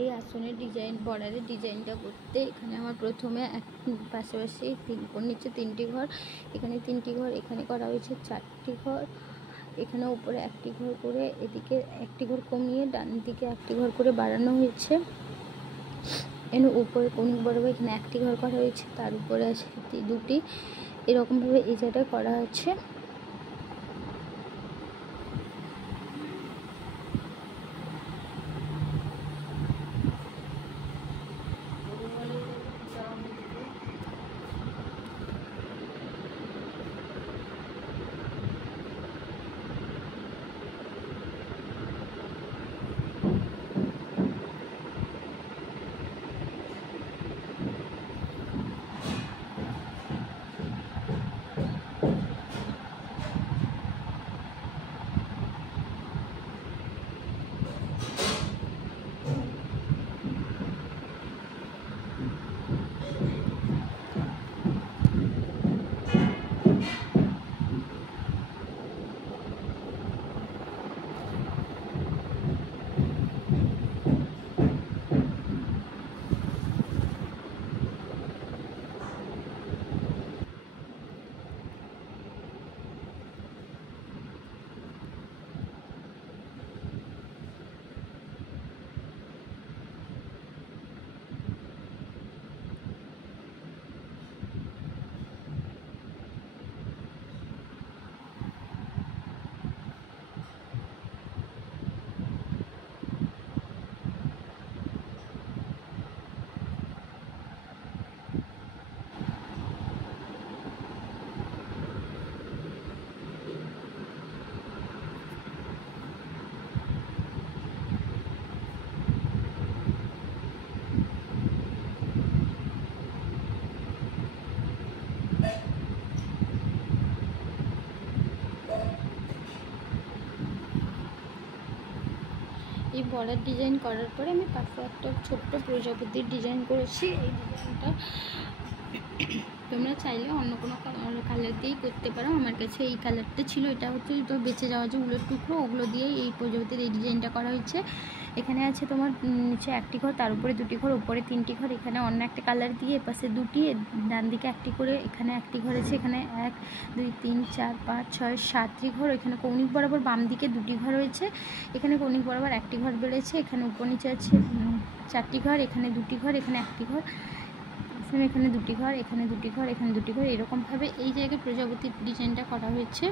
এই আসনের ডিজাইন বর্ডারের ডিজাইনটা করতে এখানে আমার প্রথমে পাশাপাশি নিচে 3টি ঘর, এখানে 3টি ঘর, এখানে করা হয়েছে 4টি ঘর, এখানে উপরে 1টি ঘর করে, এদিকে 1টি ঘর কমিয়ে ডান দিকে 1টি ঘর করে বাড়ানো হয়েছে। এখানে উপরে কৌণিক বরাবর এখানে 1টি ঘর করা হয়েছে, তার উপরে আছে 2টি, এরকমভাবে এই জায়গায় করা হচ্ছে। এই বর্ডার ডিজাইন করার পরে আমি পাশে একটা ছোট্ট প্রজাপতির ডিজাইন করেছি। এই ডিজাইনটা তোমরা চাইলে অন্য কোনো কালার দিয়েই করতে পারো, আমার কাছে এই কালারটা ছিল, এটা হচ্ছে তো বেঁচে যাওয়া যে উলের টুকরো, ওগুলো দিয়েই এই প্রজাপতির এই ডিজাইনটা করা হয়েছে। এখানে আছে তোমার নিচে 1টি ঘর, তার উপরে 2টি ঘর, উপরে 3টি ঘর, এখানে অন্য একটা কালার দিয়ে এপাশে 2টি, ডান দিকে 1টি করে, এখানে 1টি ঘর আছে, এখানে 1 2 3 4 5 6 7টি ঘর, এখানে কৌণিক বরাবর বাম দিকে 2টি ঘর রয়েছে, এখানে কৌণিক বরাবর 1টি ঘর বেড়েছে, এখানে উপর নিচে আছে 4টি ঘর, এখানে 2টি ঘর, এখানে 1টি ঘর, এখানে 2টি ঘর, এখানে 2টি ঘর, এখানে 2টি ঘর, এরকমভাবে এই জায়গায় প্রজাপতির ডিজাইনটা করা হয়েছে।